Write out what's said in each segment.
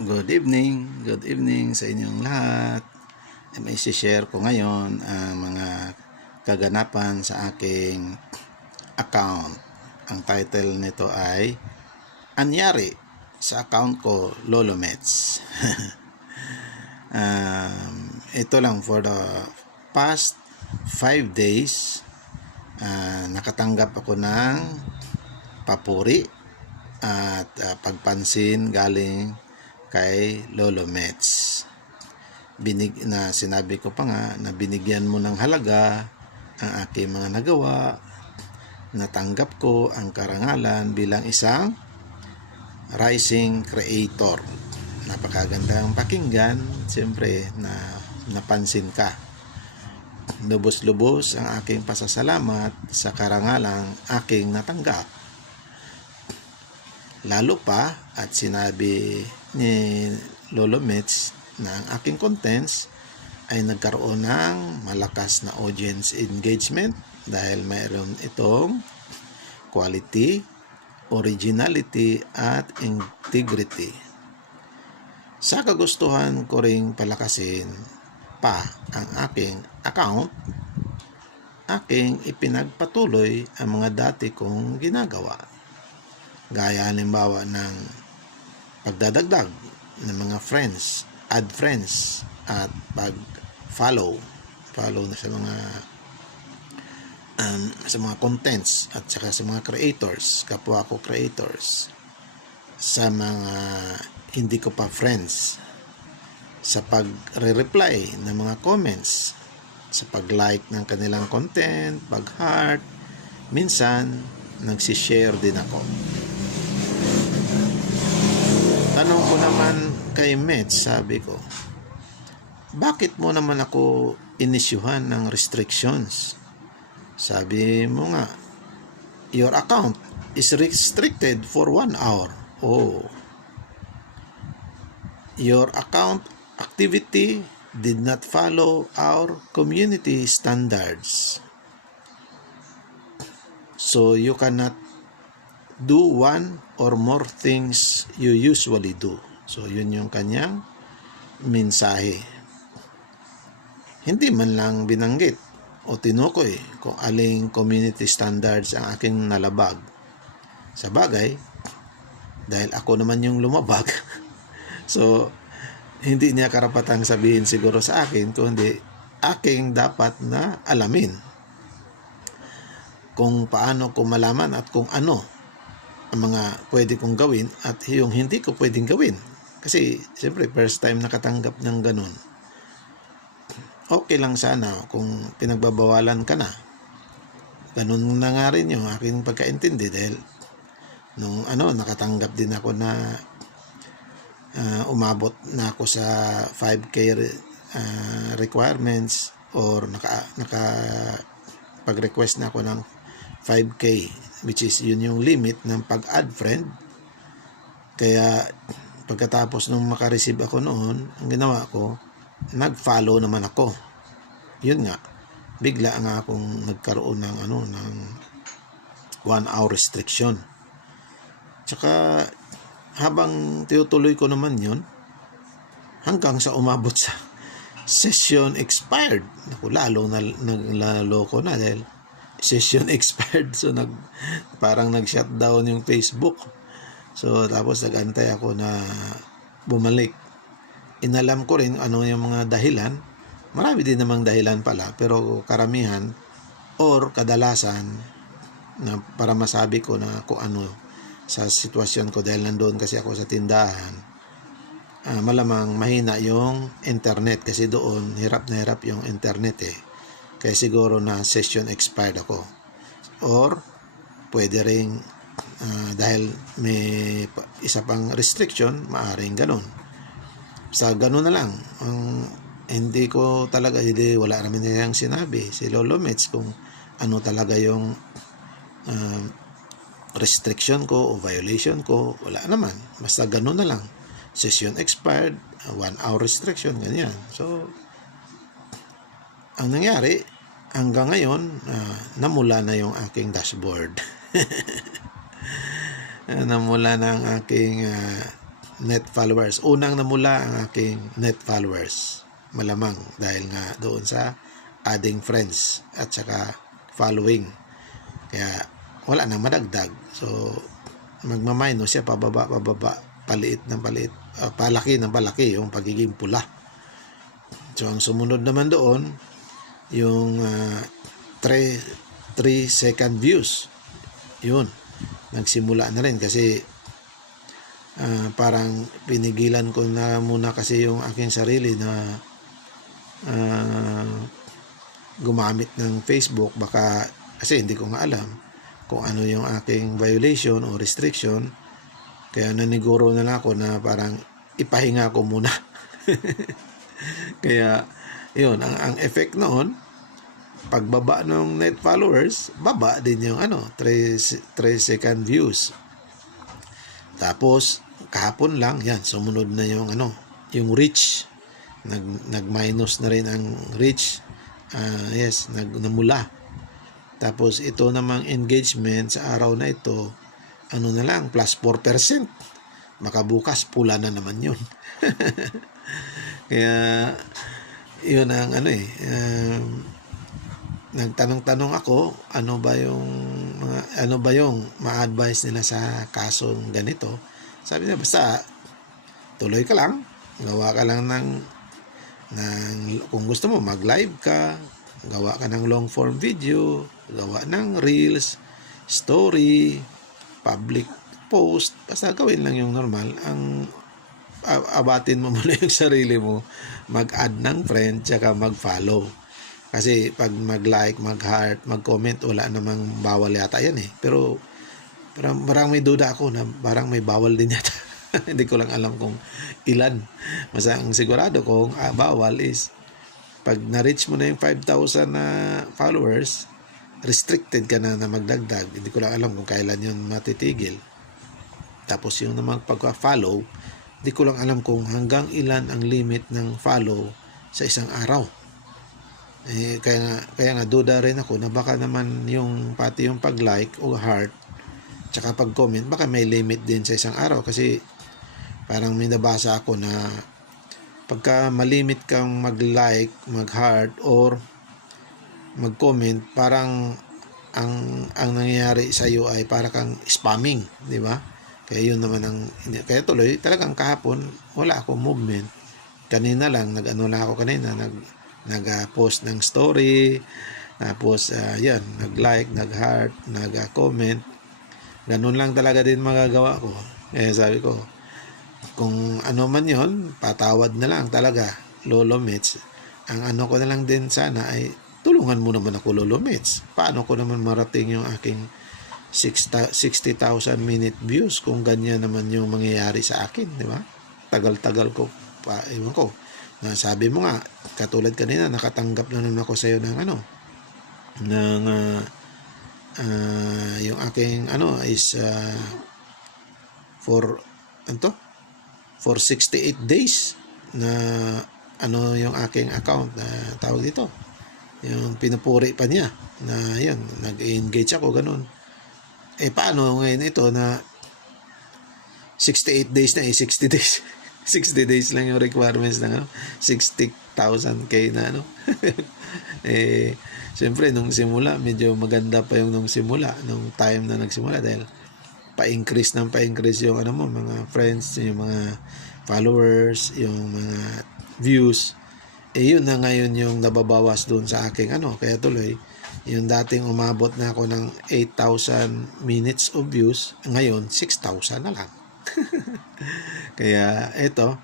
Good evening, good evening sa inyong lahat. May share ko ngayon ang mga kaganapan sa aking account. Ang title nito ay Anyari sa account ko Lolo Mets. um, ito lang for the past 5 days ah, nakatanggap ako ng papuri at ah, pagpansin galing kay Lolo Mets. Binig na sinabi ko pa nga na binigyan mo ng halaga ang aking mga nagawa. Natanggap ko ang karangalan bilang isang rising creator. Napakagandang pakinggan, siyempre na napansin ka. Lubos-lubos ang aking pasasalamat sa karangalang aking natanggap. Lalo pa at sinabi ni Lolo Mets na ang aking contents ay nagkaroon ng malakas na audience engagement dahil mayroon itong quality, originality at integrity. Sa kagustuhan ko ring palakasin pa ang aking account, aking ipinagpatuloy ang mga dati kong ginagawa. Gaya halimbawa ng pagdadagdag ng mga friends, add friends, at pag-follow. Follow na sa mga um, sa mga contents at saka sa mga creators, kapwa ko creators, sa mga hindi ko pa friends, sa pag-reply ng mga comments, sa pag-like ng kanilang content, pag-heart, minsan nagsishare din ako. Tanong ko naman kay Mets, sabi ko, bakit mo naman ako inisyuhan ng restrictions? Sabi mo nga, your account is restricted for one hour. Oh. Your account activity did not follow our community standards. So you cannot do one or more things you usually do. So yun yung kanyang mensahe. Hindi man lang binanggit o tinukoy kung aling community standards ang aking nalabag. Sa bagay, dahil ako naman yung lumabag, so hindi niya karapatang sabihin siguro sa akin, kundi aking dapat na alamin kung paano ko malaman at kung ano mga pwede kong gawin at yung hindi ko pwedeng gawin. Kasi, siyempre, first time nakatanggap ng ganun. Okay lang sana kung pinagbabawalan ka na. Ganun na nga rin yung aking pagkaintindi dahil nung ano, nakatanggap din ako na ah, umabot na ako sa 5K re- ah, requirements or naka, naka pag-request na ako ng 5K which is yun yung limit ng pag-add friend. Kaya pagkatapos nung makareceive ako noon, ang ginawa ko, nag-follow naman ako. Yun nga, bigla nga akong nagkaroon ng ano ng one hour restriction. Tsaka habang tinutuloy ko naman yun, hanggang sa umabot sa session expired. Naku, lalo na naglaloko na dahil session expired. So, nag, parang nag-shutdown yung Facebook. So, tapos nag-antay ako na bumalik. Inalam ko rin ano yung mga dahilan. Marami din namang dahilan pala. Pero karamihan or kadalasan na para masabi ko na kung ano sa sitwasyon ko dahil nandoon kasi ako sa tindahan ah, malamang mahina yung internet kasi doon hirap na hirap yung internet eh kaya siguro na session expired ako or pwede ring ah, dahil may isa pang restriction maaring ganun sa ganun na lang ang hindi ko talaga hindi wala naman niyang sinabi si Lolo Mets kung ano talaga yung um, restriction ko o violation ko, wala naman. Basta ganun na lang. Session expired, uh, one hour restriction, ganyan. So, ang nangyari, hanggang ngayon, ah, namula na yung aking dashboard. Namula na ang aking ah, net followers. Unang namula ang aking net followers. Malamang dahil nga doon sa adding friends at saka following. Kaya wala nang madagdag. So magmaminus siya pababa pababa paliit ng paliit ah, palaki ng palaki yung pagiging pula. So ang sumunod naman doon yung 3 3 second views. Yun. Nagsimula na rin kasi ah, parang pinigilan ko na muna kasi yung aking sarili na ah, gumamit ng Facebook baka kasi hindi ko nga alam kung ano yung aking violation o restriction kaya naniguro na lang ako na parang ipahinga ko muna kaya yun ang, ang effect noon pagbaba ng net followers baba din yung ano 3, 3 second views. Tapos kahapon lang yan sumunod na yung ano yung reach. Nag nag minus na rin ang reach. Ah, yes nag namula. Tapos ito namang engagement sa araw na ito ano na lang plus 4% baka bukas pula na naman yun. Kaya yun ang ano eh um, nagtanong-tanong ako ano ba yung mga ano ba yung ma-advise nila sa kasong ganito? Sabi niya basta tuloy ka lang gawa ka lang ng ng kung gusto mo mag-live ka gawa ka ng long form video gawa ng reels story public post basta gawin lang yung normal. Ang abatin mo muna yung sarili mo. Mag-add ng friend tsaka mag-follow. Kasi pag mag-like, mag-heart, mag-comment wala namang bawal yata yan eh. Pero parang, parang may duda ako na parang may bawal din yata. Hindi ko lang alam kung ilan. Basta ang sigurado kong ah, bawal is pag na-reach mo na yung 5,000 na followers, restricted ka na na magdagdag. Hindi ko lang alam kung kailan yun matitigil. Tapos yung naman pagka-follow, hindi ko lang alam kung hanggang ilan ang limit ng follow sa isang araw. Eh, kaya nga, kaya nga duda rin ako na baka naman yung pati yung pag-like o heart tsaka pag-comment baka may limit din sa isang araw kasi parang may nabasa ako na pagka malimit kang mag-like, mag-heart or mag-comment, parang ang ang nangyayari sa iyo ay para kang spamming, di ba? Kaya yun naman ang kaya tuloy talagang kahapon wala akong movement. Kanina lang nag-ano lang ako kanina nag nag-post ng story tapos uh, yan, nag-like, nag-heart, nag-comment. Ganun lang talaga din magagawa ko. Eh sabi ko, kung ano man yon patawad na lang talaga Lolo Mitch ang ano ko na lang din sana ay tulungan mo naman ako Lolo Mitch paano ko naman marating yung aking 60,000 minute views kung ganyan naman yung mangyayari sa akin di ba? Tagal-tagal ko pa ewan ko. Na sabi mo nga katulad kanina nakatanggap na naman ako sa iyo ng ano ng uh, uh, yung aking ano is uh, for ano to? For 68 days na ano yung aking account na tawag dito. Yung pinupuri pa niya na yun nag-engage ako ganun eh paano ngayon ito na 68 days na eh 60 days 60 days lang yung requirements ng ano 60,000 k na ano eh siyempre nung simula medyo maganda pa yung nung simula nung time na nagsimula dahil pa-increase ng pa-increase yung ano mo, mga friends, yung mga followers, yung mga views. Eh yun na ngayon yung nababawas doon sa aking ano. Kaya tuloy, yung dating umabot na ako ng 8,000 minutes of views, ngayon 6,000 na lang. Kaya ito,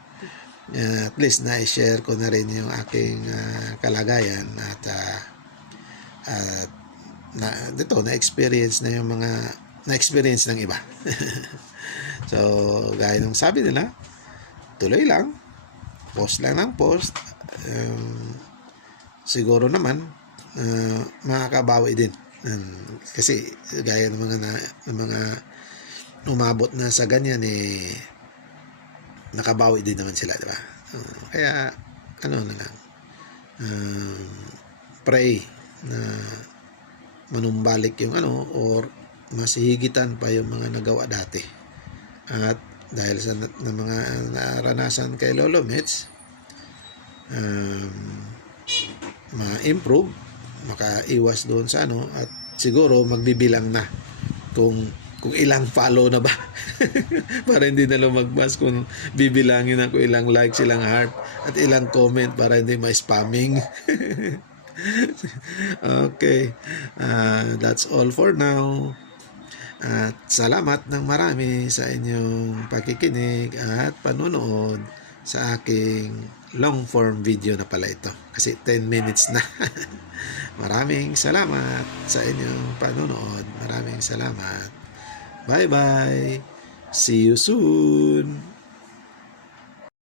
uh, at least na-share ko na rin yung aking uh, kalagayan at uh, at na dito na experience na yung mga na-experience ng iba. so, gaya ng sabi nila, tuloy lang, post lang ng post, um, siguro naman, uh, makakabawi din. Um, kasi, gaya ng mga, na, ng mga umabot na sa ganyan, eh, nakabawi din naman sila, di ba? Uh, kaya, ano na lang, um, pray na manumbalik yung ano, or mas higitan pa yung mga nagawa dati. At dahil sa na, na mga naranasan kay Lolo Mitch, um, ma-improve, makaiwas doon sa ano, at siguro magbibilang na kung kung ilang follow na ba. Para hindi na lumagpas kung bibilangin kung ilang likes, ilang heart at ilang comment para hindi ma-spamming. Okay. Ah, that's all for now. At salamat ng marami sa inyong pakikinig at panonood sa aking long form video na pala ito. Kasi 10 minutes na. Maraming salamat sa inyong panonood. Maraming salamat. Bye bye see you soon